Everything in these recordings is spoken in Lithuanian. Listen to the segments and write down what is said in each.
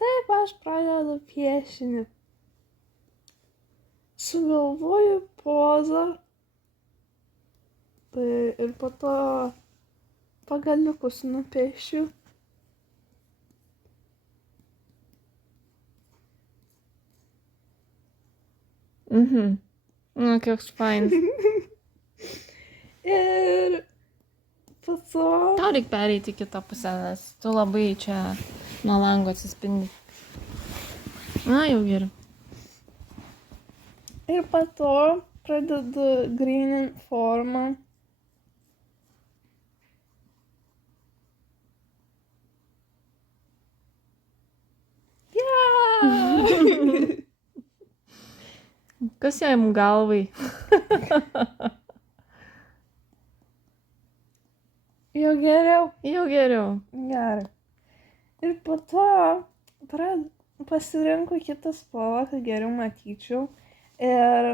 taip aš pradedu piešinį. Sugalvoju pozą. Tai ir po to pagaliukus nupiešiu. Nu, koks fainas. Ir po to... Tau reikia pereiti į kitą pusę, nes tu labai čia nuo lango atsispindi. Na, jau geriau. Ir po to pradedu grynint formą. Yeah! Kas jam galvai? Jau geriau. Jau geriau. Gerai. Ir po to pasirenku kitą spalvą, kad geriau matyčiau. Ir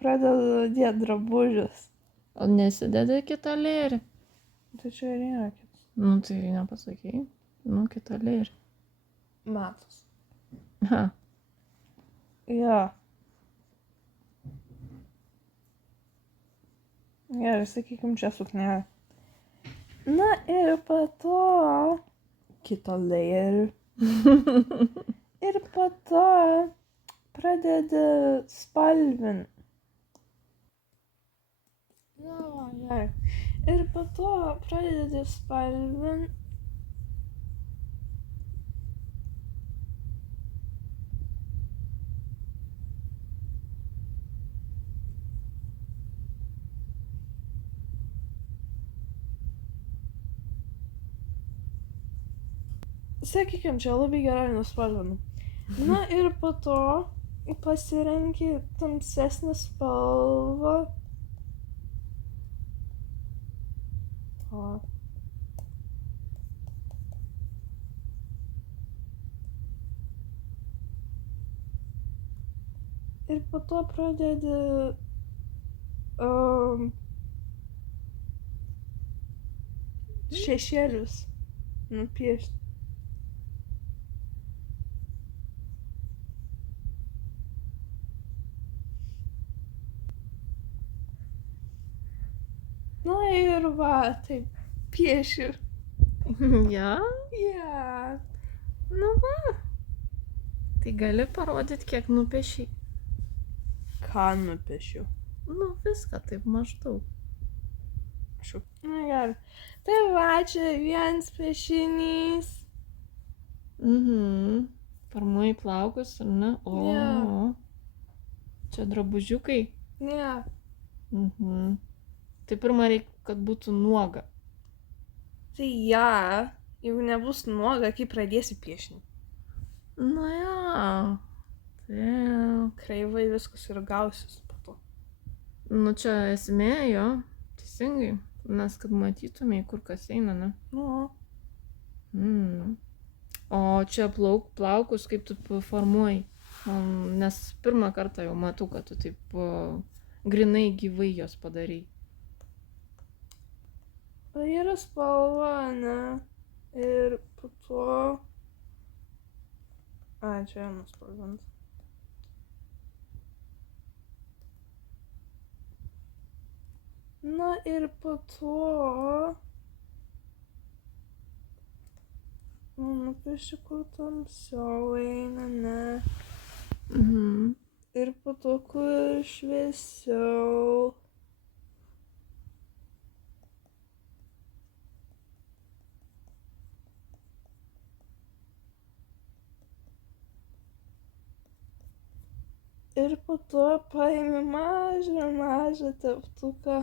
pradedu dėti drabužius. O nesideda kitą lėrį? Tai čia ir yra kitas. Nu, tai nepasakei. Nu, kitą lėrį. Matos. Ha. Jo. Gerai, sakykim, čia suknelė. Na ir po to kito lėrį. Ir po to pradedi spalvint. Na, va, gerai. Ir po to pradedi spalvint. Sakykim, čia labai gerai nuspalvinu. Na ir po to pasirenki tamsesnę spalvą. O. Ir po to pradedi šešėlius nupiešti. Na ir va, taip piešiu. Ja? Yeah. Nu va. Tai gali parodyti, kiek nupiešiai. Ką nupiešiu? Nu, viską taip maždaug. Na gerai. Tai va, čia vienas piešinys. Formuoji plaukus, ar ne? O. Jo. Čia drabužiukai. Ne. Tai pirma reikia, kad būtų nuoga. Tai ja, jeigu nebus nuoga, kai pradėsi piešinį. Nu ja. Tai Kreivai viskas ir gausis po to. nu čia esmė, jo. Teisingai. Nes kad matytumėj, kur kas eina, ne? Nu. O čia plaukus kaip tu formuoji? Nes pirmą kartą jau matau, kad tu taip grinai gyvai jos padarai. Yra spalva, ne? Ir po to... A, čia nuspalvint. Na ir po to... Nupiešiu, kur tamsiau eina, ne? Ir po to, kur šviesiau. Ir po to paimi mažą teptuką.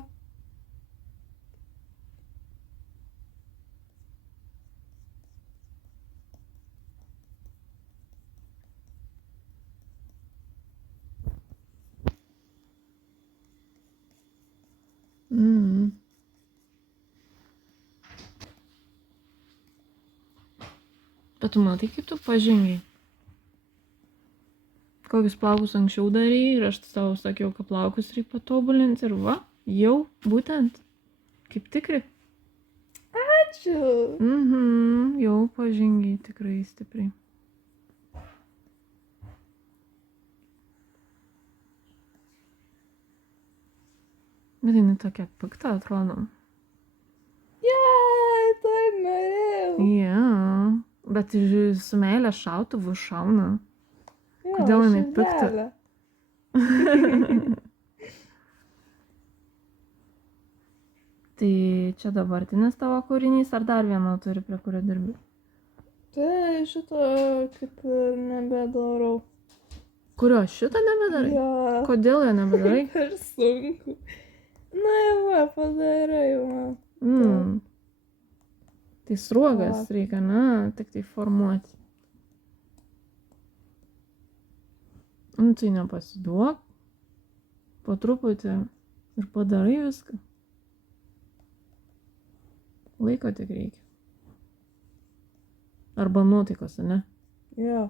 Bet tu matai, kaip tu pažengiai? Kokius plaukus anksčiau darei ir aš tau sakiau, kad plaukus reikia patobulinti ir va, jau būtent, kaip tikri. Ačiū. Jau pažengiai tikrai stipriai. Bet jinai tokia pikta atrodo. Jei, tai norėjau. Jo. Bet su meilė šautuvu šauna. Jo, Kodėl jinai pikta? širdelė. Tai čia dabartinis tavo kūrinys, ar dar vieną turi, prie kurio dirbi? Tai šito kaip ir nebedarau. Kurio šitą nebedarai? Jo. Kodėl jo nebedarai? Per sunku. Na, va, padarai man. Tai sruogas Va. reikia, na, tik tai formuoti. Nu, tai nepasiduok. Po truputį ir padarai viską. Laiko tik reikia. Arba nuotaikos, ne? Jo.